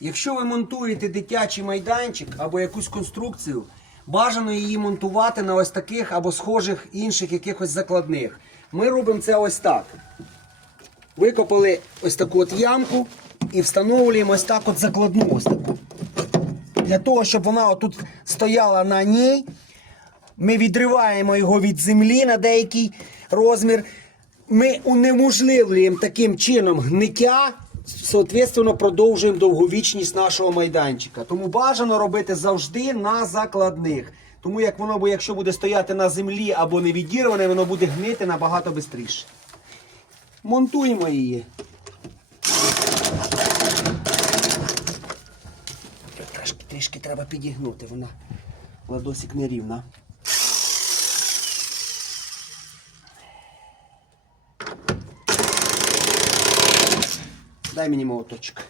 Якщо ви монтуєте дитячий майданчик або якусь конструкцію, бажано її монтувати на ось таких або схожих інших якихось закладних. Ми робимо це ось так. Викопали ось таку от ямку і встановлюємо ось так от закладну ось таку. Для того, щоб вона отут стояла на ній, ми відриваємо його від землі на деякий розмір. Ми унеможливлюємо таким чином гниття, соответственно, продовжуємо довговічність нашого майданчика. Тому бажано робити завжди на закладних. Тому як воно, якщо буде стояти на землі або не відірване, воно буде гнити набагато швидше. Монтуємо її. Трішки треба підігнути, вона ладосик нерівна. Дай мені молоточок.